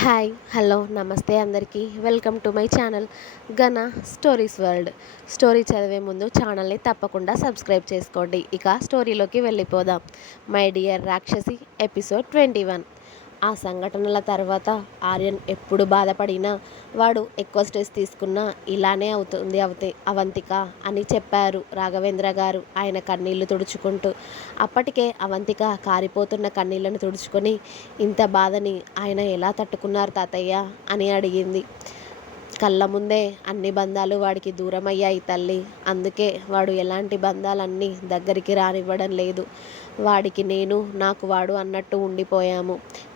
Hi hello నమస్తే అందరికీ welcome to my channel గన స్టోరీస్ వరల్డ్. స్టోరీ చదివే ముందు ఛానల్ని తప్పకుండా సబ్స్క్రైబ్ చేసుకోండి. ఇక స్టోరీలోకి వెళ్ళిపోదాం. మై డియర్ రాక్షసి ఎపిసోడ్ 21. ఆ సంఘటనల తర్వాత ఆర్యన్ ఎప్పుడు బాధపడినా, వాడు ఎక్కువ స్ట్రెస్ తీసుకున్నా ఇలానే అవుతుంది అవంతిక అని చెప్పారు రాఘవేంద్ర గారు ఆయన కన్నీళ్లు తుడుచుకుంటూ. అప్పటికే అవంతిక కారిపోతున్న కన్నీళ్లను తుడుచుకొని, ఇంత బాధని ఆయన ఎలా తట్టుకున్నారు తాతయ్య అని అడిగింది. కళ్ళ ముందే అన్ని బంధాలు వాడికి దూరమయ్యాయి తల్లి. అందుకే వాడు ఎలాంటి బంధాలన్నీ దగ్గరికి రానివ్వడం లేదు. వాడికి నేను, నాకు వాడు అన్నట్టు ఉండిపోయాము.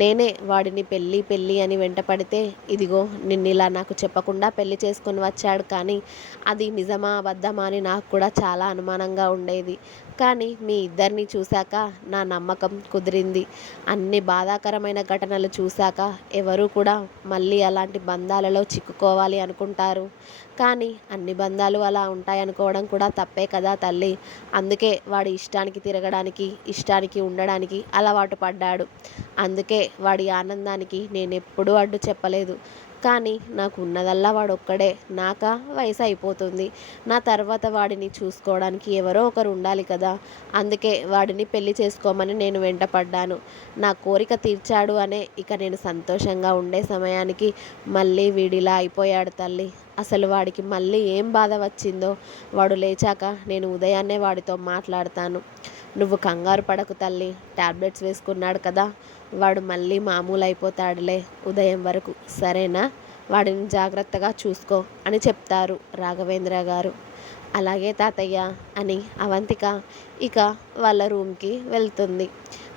నేనే వాడిని పెళ్ళి పెళ్ళి అని వెంటపడితే, ఇదిగో నిన్నిలా నాకు చెప్పకుండా పెళ్లి చేసుకొని వచ్చాడు. కానీ అది నిజమా అబద్ధమా అని నాకు కూడా చాలా అనుమానంగా ఉండేది. కానీ మీ ఇద్దరిని చూశాక నా నమ్మకం కుదిరింది. అన్ని బాధాకరమైన ఘటనలు చూశాక ఎవరు కూడా మళ్ళీ అలాంటి బంధాలలో చిక్కుకోవాలి అనుకుంటారు. కానీ అన్ని బంధాలు అలా ఉంటాయనుకోవడం కూడా తప్పే కదా తల్లి. అందుకే వాడి ఇష్టానికి తిరగడానికి, ఇష్టానికి ఉండడానికి అలవాటు పడ్డాడు. అందుకే వాడి ఆనందానికి నేనెప్పుడూ అడ్డు చెప్పలేదు. కానీ నాకు ఉన్నదల్లా వాడొక్కడే. నాకా వయసు అయిపోతుంది. నా తర్వాత వాడిని చూసుకోవడానికి ఎవరో ఒకరు ఉండాలి కదా. అందుకే వాడిని పెళ్లి చేసుకోమని నేను వెంటపడ్డాను. నా కోరిక తీర్చాడు అనే ఇక నేను సంతోషంగా ఉండే సమయానికి మళ్ళీ వీడిలా అయిపోయాడు తల్లి. అసలు వాడికి మళ్ళీ ఏం బాధ వచ్చిందో వాడు లేచాక నేను ఉదయాన్నే వాడితో మాట్లాడతాను. నువ్వు కంగారు పడకు తల్లి. టాబ్లెట్స్ వేసుకున్నాడు కదా, వాడు మళ్ళీ మామూలు అయిపోతాడులే ఉదయం వరకు, సరేనా? వాడిని జాగ్రత్తగా చూసుకో అని చెప్తారు రాఘవేంద్ర గారు. అలాగే తాతయ్య అని అవంతిక ఇక వాళ్ళ రూమ్కి వెళ్తుంది.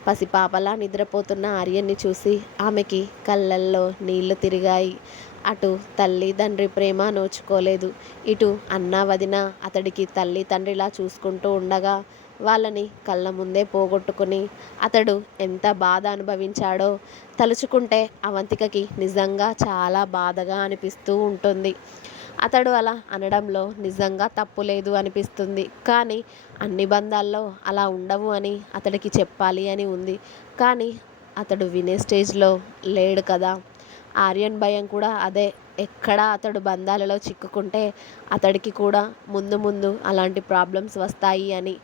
పసిపాపలా నిద్రపోతున్న ఆర్యన్ని చూసి ఆమెకి కళ్ళల్లో నీళ్లు తిరిగాయి. అటు తల్లి తండ్రి ప్రేమ నోచుకోలేదు. ఇటు అన్నా వదిన అతడికి తల్లి తండ్రిలా చూసుకుంటూ ఉండగా వాళ్ళని కళ్ళ ముందే పోగొట్టుకుని అతడు ఎంత బాధ అనుభవించాడో తలుచుకుంటే అవంతికకి నిజంగా చాలా బాధగా అనిపిస్తూ ఉంటుంది. అతడు అలా అనడంలో నిజంగా తప్పు లేదు అనిపిస్తుంది. కానీ అన్ని బంధాల్లో అలా ఉండవు అని అతడికి చెప్పాలి అని ఉంది. కానీ అతడు వినే స్టేజ్లో లేడు కదా. ఆర్యన్ భయం కూడా అదే. ఎక్కడ అతడు బంధాలలో చిక్కుకుంటే అతడికి కూడా ముందు ముందు అలాంటి ప్రాబ్లమ్స్ వస్తాయి అని.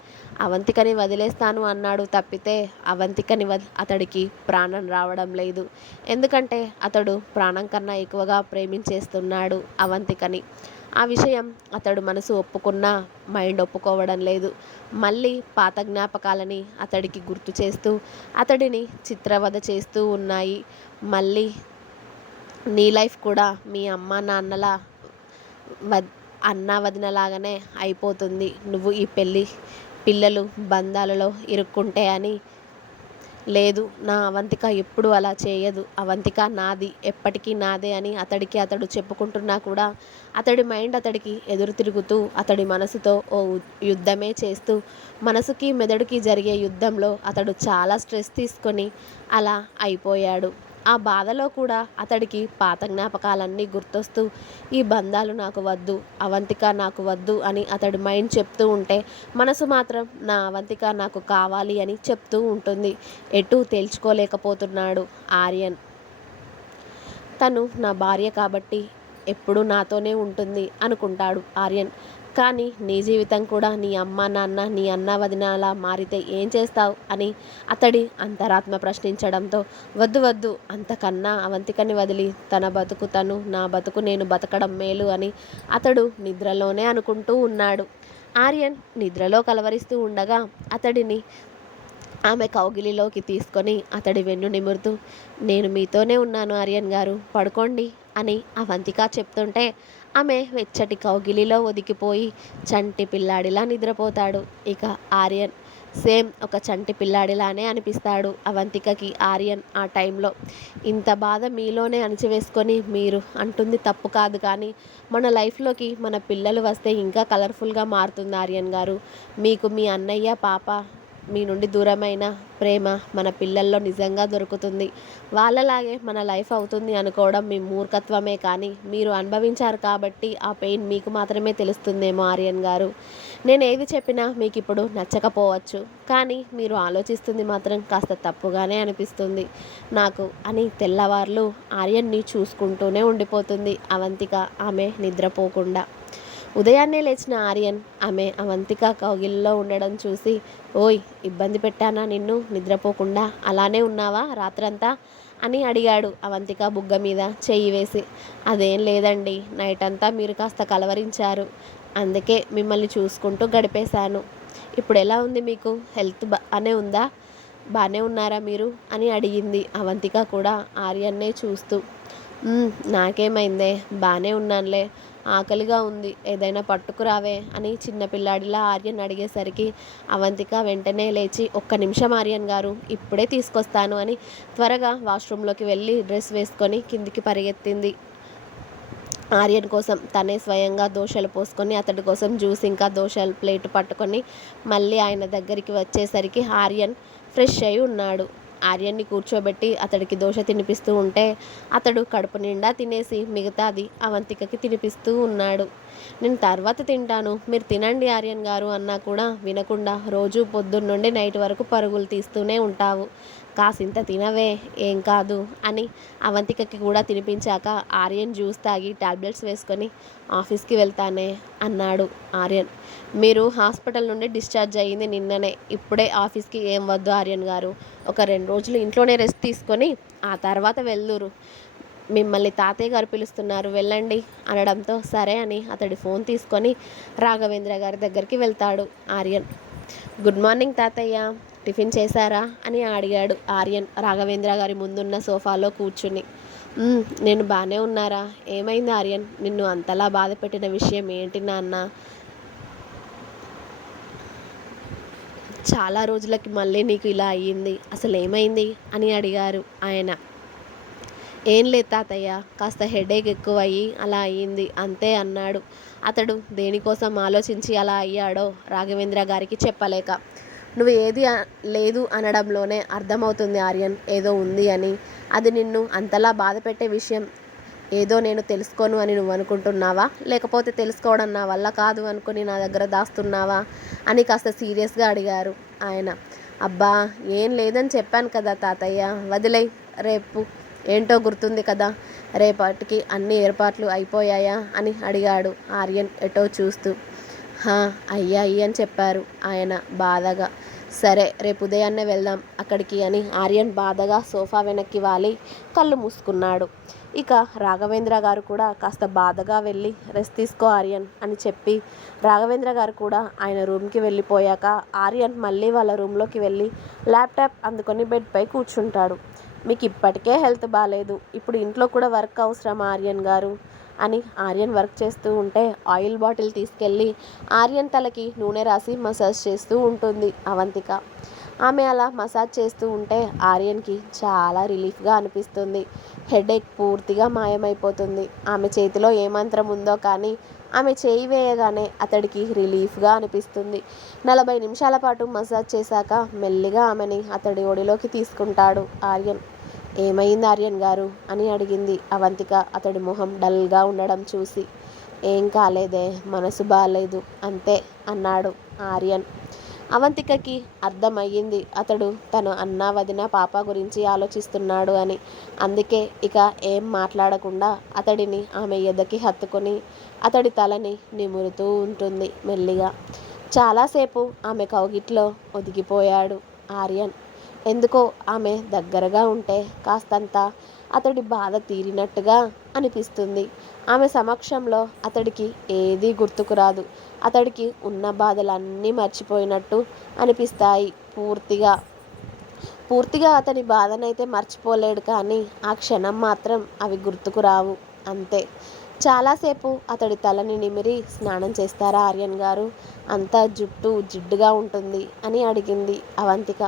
అవంతికని వదిలేస్తాను అన్నాడు తప్పితే అవంతికని అతడికి ప్రాణం రావడం లేదు. ఎందుకంటే అతడు ప్రాణం కన్నా ఎక్కువగా ప్రేమించేస్తున్నాడు అవంతికని. ఆ విషయం అతడు మనసు ఒప్పుకున్నా మైండ్ ఒప్పుకోవడం లేదు. మళ్ళీ పాత జ్ఞాపకాలని అతడికి గుర్తు చేస్తూ అతడిని చిత్రవద చేస్తూ ఉన్నాయి. మళ్ళీ నీ లైఫ్ కూడా మీ అమ్మ నాన్నల అన్నా వదినలాగానే అయిపోతుంది నువ్వు ఈ పిల్లలు బంధాలలో ఇరుక్కుంటే అని. లేదు, నా అవంతిక ఎప్పుడు అలా చేయదు. అవంతిక నాది, ఎప్పటికీ నాదే అని అతడికి అతడు చెప్పుకుంటున్నా కూడా అతడి మైండ్ అతడికి ఎదురు తిరుగుతూ అతడి మనసుతో ఓ యుద్ధమే చేస్తూ, మనసుకి మెదడుకి జరిగే యుద్ధంలో అతడు చాలా స్ట్రెస్ తీసుకొని అలా అయిపోయాడు. ఆ బాధలో కూడా అతడికి పాత జ్ఞాపకాలన్నీ గుర్తొస్తూ ఈ బంధాలు నాకు వద్దు, అవంతిక నాకు వద్దు అని అతడి మైండ్ చెప్తూ ఉంటే మనసు మాత్రం నా అవంతిక నాకు కావాలి అని చెప్తూ ఉంటుంది. ఎటూ తేల్చుకోలేకపోతున్నాడు ఆర్యన్. తను నా భార్య కాబట్టి ఎప్పుడూ నాతోనే ఉంటుంది అనుకుంటాడు ఆర్యన్. కానీ నీ జీవితం కూడా నీ అమ్మ నాన్న, నీ అన్న వదిన అలా మారితే ఏం చేస్తావు అని అతడి అంతరాత్మ ప్రశ్నించడంతో, వద్దు వద్దు, అంతకన్నా అవంతికని వదిలి తన బతుకు తను, నా బతుకు నేను బతకడం మేలు అని అతడు నిద్రలోనే అనుకుంటూ ఉన్నాడు. ఆర్యన్ నిద్రలో కలవరిస్తూ ఉండగా అతడిని ఆమె కౌగిలిలోకి తీసుకొని అతడి వెన్ను నిమురుతూ, నేను మీతోనే ఉన్నాను ఆర్యన్ గారు, పడుకోండి అని అవంతిక చెప్తుంటే ఆమె వెచ్చటి కౌగిలిలో ఒదిగిపోయి చంటి పిల్లాడిలా నిద్రపోతాడు. ఇక ఆర్యన్ సేమ్ ఒక చంటి పిల్లాడిలానే అనిపిస్తాడు అవంతికకి. ఆర్యన్ ఆ టైంలో ఇంత బాధ మీలోనే అణిచివేసుకొని మీరు అంటుంది తప్పు కాదు, కానీ మన లైఫ్లోకి మన పిల్లలు వస్తే ఇంకా కలర్ఫుల్గా మారుతుంది ఆర్యన్ గారు. మీకు మీ అన్నయ్య పాప మీ నుండి దూరమైన ప్రేమ మన పిల్లల్లో నిజంగా దొరుకుతుంది. వాళ్ళలాగే మన లైఫ్ అవుతుంది అనుకోవడం మీ మూర్ఖత్వమే, కానీ మీరు అనుభవించారు కాబట్టి ఆ పెయిన్ మీకు మాత్రమే తెలుస్తుందేమో ఆర్యన్ గారు. నేను ఏది చెప్పినా మీకు ఇప్పుడు నచ్చకపోవచ్చు, కానీ మీరు ఆలోచిస్తుంది మాత్రం కాస్త తప్పుగానే అనిపిస్తుంది నాకు అని తెల్లవార్లు ఆర్యన్ని చూసుకుంటూనే ఉండిపోతుంది అవంతిక, ఆమె నిద్రపోకుండా. ఉదయాన్నే లేచిన ఆర్యన్ ఆమె అవంతిక కౌగిలిలో ఉండడం చూసి, ఓయ్, ఇబ్బంది పెట్టానా నిన్ను నిద్రపోకుండా? అలానే ఉన్నావా రాత్రంతా అని అడిగాడు అవంతిక బుగ్గ మీద చెయ్యి వేసి. అదేం లేదండి, నైట్ అంతా మీరు కాస్త కలవరించారు, అందుకే మిమ్మల్ని చూసుకుంటూ గడిపేశాను. ఇప్పుడు ఎలా ఉంది మీకు? హెల్త్ బాగానే ఉందా? బాగానే ఉన్నారా మీరు అని అడిగింది అవంతిక కూడా ఆర్యన్నే చూస్తూ. నాకేమైందే, బాగానే ఉన్నానులే, ఆకలిగా ఉంది, ఏదైనా పట్టుకురావే అని చిన్నపిల్లాడిలా ఆర్యన్ అడిగేసరికి అవంతిక వెంటనే లేచి, ఒక్క నిమిషం ఆర్యన్ గారు, ఇప్పుడే తీసుకొస్తాను అని త్వరగా వాష్రూమ్లోకి వెళ్ళి డ్రెస్ వేసుకొని కిందికి పరిగెత్తింది. ఆర్యన్ కోసం తనే స్వయంగా దోశలు పోసుకొని అతడి కోసం జ్యూస్ ఇంకా దోశల ప్లేట్ పట్టుకొని మళ్ళీ ఆయన దగ్గరికి వచ్చేసరికి ఆర్యన్ ఫ్రెష్ అయి ఉన్నాడు. ఆర్యన్ని కూర్చోబెట్టి అతడికి దోశ తినిపిస్తూ ఉంటే అతడు కడుపు నిండా తినేసి మిగతాది అవంతికకి తినిపిస్తూ ఉన్నాడు. నేను తర్వాత తింటాను, మీరు తినండి ఆర్యన్ గారు అన్నా కూడా వినకుండా రోజు పొద్దున్నుండి నైట్ వరకు పరుగులు తీస్తూనే ఉంటావు, కాసింత తినవే, ఏం కాదు అని అవంతికకి కూడా తినిపించాక ఆర్యన్ జ్యూస్ తాగి టాబ్లెట్స్ వేసుకొని ఆఫీస్కి వెళ్తానే అన్నాడు ఆర్యన్. మీరు హాస్పిటల్ నుండి డిశ్చార్జ్ అయ్యింది నిన్ననే, ఇప్పుడే ఆఫీస్కి ఏం వద్దు ఆర్యన్ గారు, ఒక 2 రోజులు ఇంట్లోనే రెస్ట్ తీసుకొని ఆ తర్వాత వెళ్దురు, మిమ్మల్ని తాతయ్య గారు పిలుస్తున్నారు వెళ్ళండి అనడంతో సరే అని అతడి ఫోన్ తీసుకొని రాఘవేంద్ర గారి దగ్గరికి వెళ్తాడు ఆర్యన్. గుడ్ మార్నింగ్ తాతయ్య, టిఫిన్ చేశారా అని అడిగాడు ఆర్యన్ రాఘవేంద్ర గారి ముందున్న సోఫాలో కూర్చుని. నేను బాగానే ఉన్నారా? ఏమైంది ఆర్యన్, నిన్ను అంతలా బాధ పెట్టిన విషయం ఏంటి నాన్న? చాలా రోజులకి మళ్ళీ నీకు ఇలా అయ్యింది, అసలు ఏమైంది అని అడిగారు ఆయన. ఏం లేదు తాతయ్య, కాస్త హెడేక్ ఎక్కువ అయ్యి అలా అయ్యింది అంతే అన్నాడు. అతడు దేనికోసం ఆలోచించి అలా అయ్యాడో రాఘవేంద్ర గారికి చెప్పలేక. నువ్వు ఏది లేదు అనడంలోనే అర్థమవుతుంది ఆర్యన్, ఏదో ఉంది అని. అది నిన్ను అంతలా బాధ పెట్టే విషయం ఏదో నేను తెలుసుకోను అని నువ్వు అనుకుంటున్నావా, లేకపోతే తెలుసుకోవడం నా వల్ల కాదు అనుకుని నా దగ్గర దాస్తున్నావా అని కాస్త సీరియస్గా అడిగారు ఆయన. అబ్బా, ఏం లేదని చెప్పాను కదా తాతయ్య, వదిలేయ్, రేపు ఏంటో గుర్తుంది కదా, రేపటికి అన్ని ఏర్పాట్లు అయిపోయాయా అని అడిగాడు ఆర్యన్ ఎటో చూస్తూ. అయ్యాయి అని చెప్పారు ఆయన బాధగా. సరే, రేపు ఉదయాన్నే వెళ్దాం అక్కడికి అని ఆర్యన్ బాధగా సోఫా వెనక్కి వాలి కళ్ళు మూసుకున్నాడు. ఇక రాఘవేంద్ర గారు కూడా కాస్త బాధగా వెళ్ళి రెస్ట్ తీసుకో ఆర్యన్ అని చెప్పి రాఘవేంద్ర గారు కూడా ఆయన రూమ్కి వెళ్ళిపోయాక ఆర్యన్ మళ్ళీ వాళ్ళ రూమ్లోకి వెళ్ళి ల్యాప్టాప్ అందుకొని బెడ్పై కూర్చుంటాడు. మీకు ఇప్పటికే హెల్త్ బాగాలేదు, ఇప్పుడు ఇంట్లో కూడా వర్క్ అవసరం ఆర్యన్ గారు అని ఆర్యన్ వర్క్ చేస్తూ ఉంటే ఆయిల్ బాటిల్ తీసుకెళ్ళి ఆర్యన్ తలకి నూనె రాసి మసాజ్ చేస్తూ ఉంటుంది అవంతిక. ఆమె అలా మసాజ్ చేస్తూ ఉంటే ఆర్యన్కి చాలా రిలీఫ్గా అనిపిస్తుంది. హెడేక్ పూర్తిగా మాయమైపోతుంది. ఆమె చేతిలో ఏ మంత్రం ఉందో కానీ ఆమె చేయి వేయగానే అతడికి రిలీఫ్గా అనిపిస్తుంది. 40 నిమిషాల పాటు మసాజ్ చేశాక మెల్లిగా ఆమెని అతడి ఒడిలోకి తీసుకుంటాడు ఆర్యన్. ఏమైంది ఆర్యన్ గారు అని అడిగింది అవంతిక అతడి మొహం డల్గా ఉండడం చూసి. ఏం కాలేదే, మనసు బాగాలేదు అంతే అన్నాడు ఆర్యన్. అవంతికకి అర్థమయ్యింది అతడు తను అన్న వదిన పాప గురించి ఆలోచిస్తున్నాడు అని. అందుకే ఇక ఏం మాట్లాడకుండా అతడిని ఆమె ఎదకి హత్తుకొని అతడి తలని నిమురుతూ ఉంటుంది మెల్లిగా. చాలాసేపు ఆమె కౌగిట్లో ఒదిగిపోయాడు ఆర్యన్. ఎందుకో ఆమె దగ్గరగా ఉంటే కాస్తంత అతడి బాధ తీరినట్టుగా అనిపిస్తుంది. ఆమె సమక్షంలో అతడికి ఏదీ గుర్తుకురాదు. అతడికి ఉన్న బాధలన్నీ మర్చిపోయినట్టు అనిపిస్తాయి. పూర్తిగా అతని బాధనైతే మర్చిపోలేడు, కానీ ఆ క్షణం మాత్రం అవి గుర్తుకు రావు అంతే. చాలాసేపు అతడి తలని నిమిరి, స్నానం చేస్తారా ఆర్యన్ గారు, అంతా జుట్టు జిడ్డుగా ఉంటుంది అని అడిగింది అవంతిక.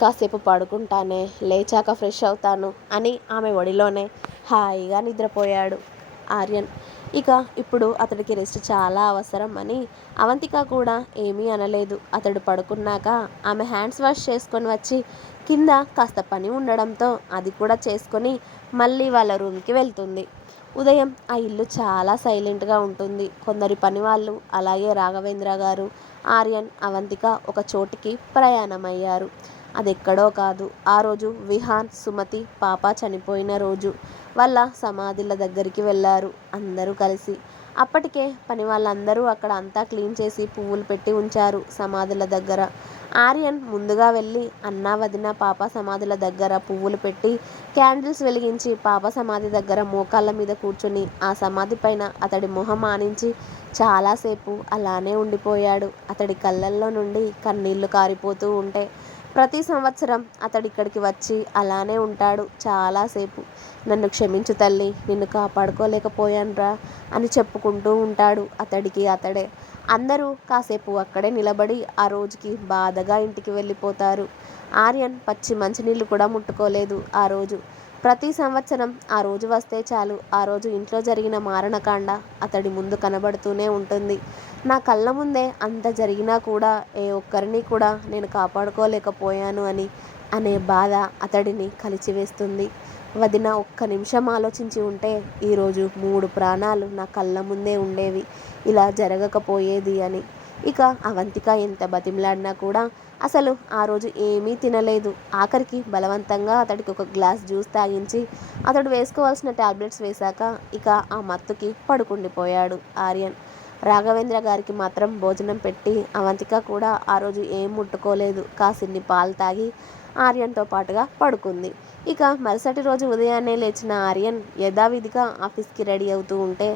కాసేపు పడుకుంటానే, లేచాక ఫ్రెష్ అవుతాను అని ఆమె ఒడిలోనే హాయిగా నిద్రపోయాడు ఆర్యన్. ఇక ఇప్పుడు అతడికి రెస్ట్ చాలా అవసరం అని అవంతిక కూడా ఏమీ అనలేదు. అతడు పడుకున్నాక ఆమె హ్యాండ్స్ వాష్ చేసుకొని వచ్చి కింద కాస్త పని ఉండడంతో అది కూడా చేసుకొని మళ్ళీ వాళ్ళ రూమ్కి వెళ్తుంది. ఉదయం ఆ ఇల్లు చాలా సైలెంట్గా ఉంటుంది. కొందరి పని వాళ్ళు అలాగే రాఘవేంద్ర గారు, ఆర్యన్, అవంతిక ఒక చోటికి ప్రయాణమయ్యారు. అదెక్కడో కాదు, ఆ రోజు విహాన్, సుమతి పాప చనిపోయిన రోజు. వాళ్ళ సమాధుల దగ్గరికి వెళ్ళారు అందరూ కలిసి. అప్పటికే పని వాళ్ళందరూ అక్కడ అంతా క్లీన్ చేసి పువ్వులు పెట్టి ఉంచారు సమాధుల దగ్గర. ఆర్యన్ ముందుగా వెళ్ళి అన్న, వదిన, పాప సమాధుల దగ్గర పువ్వులు పెట్టి క్యాండిల్స్ వెలిగించి పాప సమాధి దగ్గర మోకాళ్ళ మీద కూర్చుని ఆ సమాధి పైన అతడి మొహం ఆనించి చాలాసేపు అలానే ఉండిపోయాడు. అతడి కళ్ళల్లో నుండి కన్నీళ్లు కారిపోతూ ఉంటే ప్రతి సంవత్సరం అతడిక్కడికి వచ్చి అలానే ఉంటాడు చాలాసేపు. నన్ను క్షమించు తల్లి, నిన్ను కాపాడుకోలేకపోయానురా అని చెప్పుకుంటూ ఉంటాడు అతడికి అతడే. అందరూ కాసేపు అక్కడే నిలబడి ఆ రోజుకి బాధగా ఇంటికి వెళ్ళిపోతారు. ఆర్యన్ పచ్చి మంచినీళ్ళు కూడా ముట్టుకోలేదు ఆ రోజు. ప్రతి సంవత్సరం ఆ రోజు వస్తే చాలు, ఆ రోజు ఇంట్లో జరిగిన మారణకాండ అతడి ముందు కనబడుతూనే ఉంటుంది. నా కళ్ళ ముందే అంత జరిగినా కూడా ఏ ఒక్కరిని కూడా నేను కాపాడుకోలేకపోయాను అనే బాధ అతడిని కలిచివేస్తుంది. వదిన ఒక్క నిమిషం ఆలోచించి ఉంటే ఈరోజు 3 ప్రాణాలు నా కళ్ళ ముందే ఉండేవి, ఇలా జరగకపోయేది అని. ఇక అవంతిక ఎంత బతిమలాడినా కూడా అసలు ఆ రోజు ఏమీ తినలేదు. ఆఖరికి బలవంతంగా అతడికి ఒక గ్లాస్ జ్యూస్ తాగించి అతడు వేసుకోవాల్సిన టాబ్లెట్స్ వేశాక ఇక ఆ మత్తుకి పడుకుండిపోయాడు ఆర్యన్. రాఘవేంద్ర గారికి మాత్రం భోజనం పెట్టి అవంతిక కూడా ఆ రోజు ఏం ముట్టుకోలేదు. కాసిన్ని పాలు తాగి ఆర్యన్తో పాటుగా పడుకుంది. ఇక మరుసటి రోజు ఉదయాన్నే లేచిన ఆర్యన్ యథావిధిగా ఆఫీస్కి రెడీ అవుతూ ఉంటే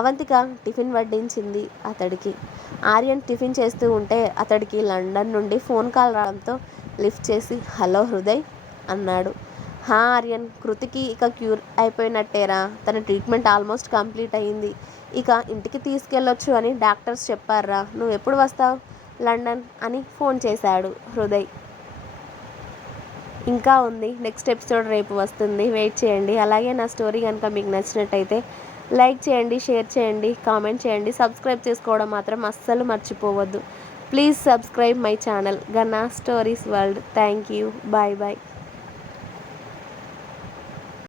అవంతిక టిఫిన్ వడ్డించింది అతడికి. ఆర్యన్ టిఫిన్ చేస్తూ ఉంటే అతడికి లండన్ నుండి ఫోన్ కాల్ రావడంతో లిఫ్ట్ చేసి హలో హృదయ్ అన్నాడు. హా ఆర్యన్, కృతికి ఇక క్యూర్ అయిపోయినట్టేరా, తన ట్రీట్మెంట్ ఆల్మోస్ట్ కంప్లీట్ అయ్యింది, ఇక ఇంటికి తీసుకెళ్ళొచ్చు అని డాక్టర్స్ చెప్పారా, నువ్వు ఎప్పుడు వస్తావు లండన్ అని ఫోన్ చేశాడు హృదయ్. ఇంకా ఉంది, నెక్స్ట్ ఎపిసోడ్ రేపు వస్తుంది, వెయిట్ చేయండి. అలాగే నా స్టోరీ కనుక మీకు నచ్చినట్టయితే లైక్ చేయండి, షేర్ చేయండి, కామెంట్ చేయండి, సబ్స్క్రైబ్ చేసుకోవడం మాత్రం అస్సలు మర్చిపోవద్దు. Please subscribe my channel Gana stories world. Thank you. Bye bye.